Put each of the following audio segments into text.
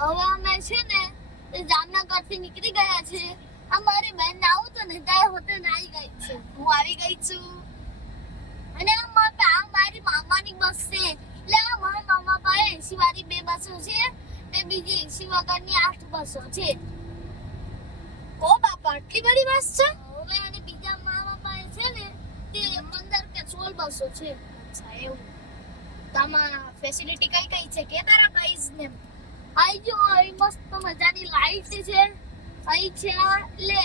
હવે અમે છે ને જામનગર થી નીકળી ગયા છે. અમારી બેન આવું તો ને ત્યાં હોટેલ આવી ગઈ છે. હું આવી ગઈ છું. અને આ મારી મામાની બસ છે. એટલે મારા મામા પાસે 80 વાળી 2 બસો છે ને બીજી 80 વગરની 8 બસો છે. ઓ બાપા, આટલી બધી બસ છે? હવે અને બીજા મામા પાસે છે ને તે 15 કે 16 બસો છે. અચ્છા, એવું. તામાં ફેસિલિટી કઈ કઈ છે કે તારા ગાઈઝ ને? આઈ જો અહીં મસ્ત મજાની લાઈટ છે. અહીં છે એટલે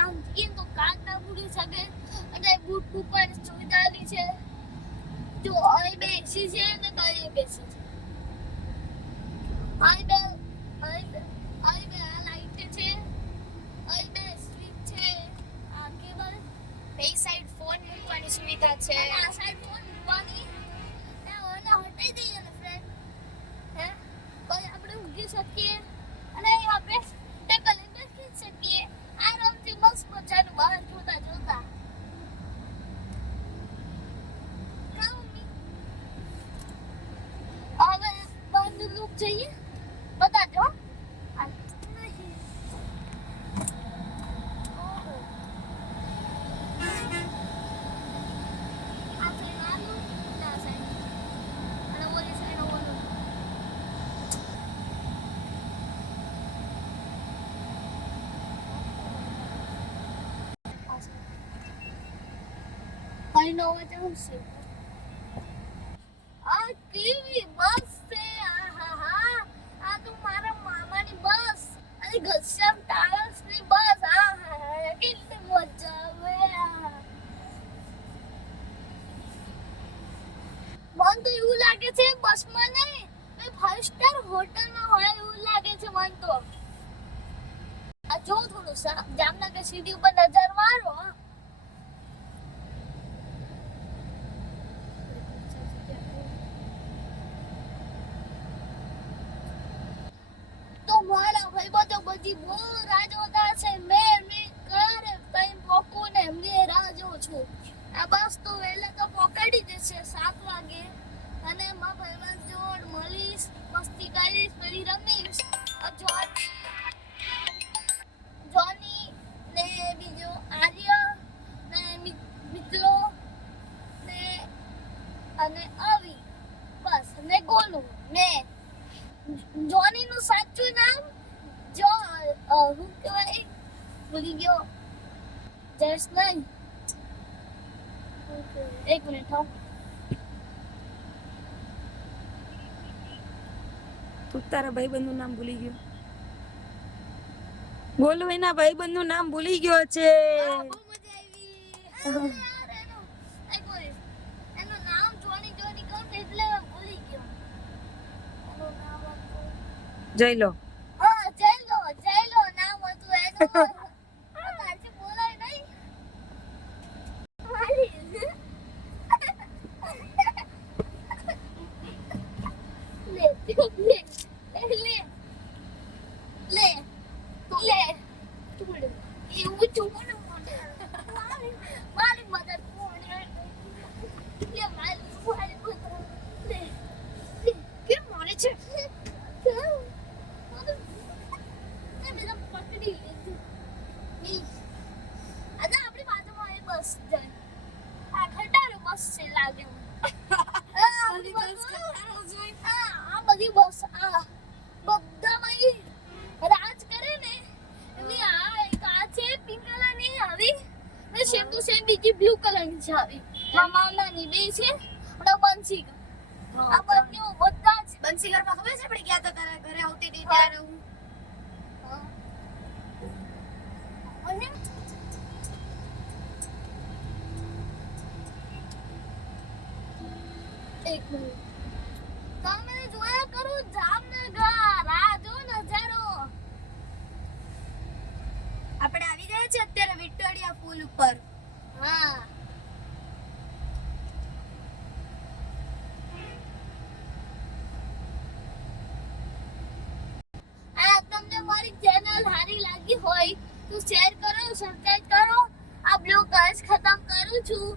આમ કેમ તો કાચ ના પૂરી શકે અને બૂટ ઉપર સુવિધાની છે. જો અહીં બેસી છે ને કઈ બેસી છે. અહીં બે આ લાઈટ છે. અહીં બે સ્વિચ છે. આ કેબલ બે સાઈડ ફોન મૂકવાની સુવિધા છે. આ સાઈડ ફોન મૂકવાની ને ઓલા હટાઈ દઈએ ને ફ્રેન્ડ. હે કોઈ આપણે ઊંઘી શકીએ અને અહીં આપણે ટેબલ બેસી શકીએ આરામથી બસ મજાનું બહાર જોતા જોતા. હવે બંધ લુક જઈએ બતાજો. નો જવું છે. આ કેવી બસ છે. આહાહા, આ તો મારા મામાની બસ અને ઘનશ્યામ ટ્રાવેલ્સની બસ. આહાહા, કેટલી મજા આવે. મન તો એવું લાગે છે બસમાં નહીં 5 સ્ટાર હોટલમાં હોય એવું લાગે છે મન તો. આ જો થોડું જામનગર સિટી ઉપર નજર મારો. મારા ભાઈ બધો બધી બહુ રાહ જોતા છે. મેં કરે ટાઈમ પોકો ને એમની રાહ જોઉં છું. આ બસ તો વહેલા તો પકડી દેશે 7 વાગે અને મારા ભાઈબંધ જોડ મળીશ, મસ્તી કરીશ, ફરી રમીશ. જોની ને બીજો આર્ય ને મિત્રો ને અને અવી બસ ને ગોલુ ને જોની નું સાચું નામ જો હું કહેવાય ભૂલી ગયો. જસ નહીં. એક મિનિટ હો. તું તારા ભાઈબંધ નું નામ ભૂલી ગયો? બોલો, એના ભાઈબંધ નું નામ ભૂલી ગયો છે. બહુ મજા આવી. એનું નામ જોની કહું એટલે ભૂલી ગયો. એનું નામ જોઈ લો. હા, જય લો નામ હતું એનું. તારથી બોલાય નહીં. લે એવું જોવું ને મારી મદદ કેમ મારે છે? પકડી લીધું. આજે આપણી બાજુમાં એ બસ જાય. આ ખટારો બસ છે લાગે. આ બધી બસ બધામાં રાજ કરે ને એવી આ છે પિંક કલરની આવી ને સેમ ટુ સેમ બીજી બ્લુ કલરની છે આવી. મામાની બે છે અને બંસી. આ બંને બધા જ બંસીગરમાં ખબર છે આપણે ગયા હતા તારા ઘરે આવતી હતી ત્યારે હું અને એક મિનિટ તમે જોયા કરો જામનગર. આ જો નજારો. આપણે આવી ગયા છે અત્યારે વિક્ટોરિયા પુલ ઉપર. હા, આ તમને મારી ચેનલ સારી લાગી હોય તો શેર કરો, સબસ્ક્રાઇબ કરો. આ બ્લોગ ખતમ કરું છું.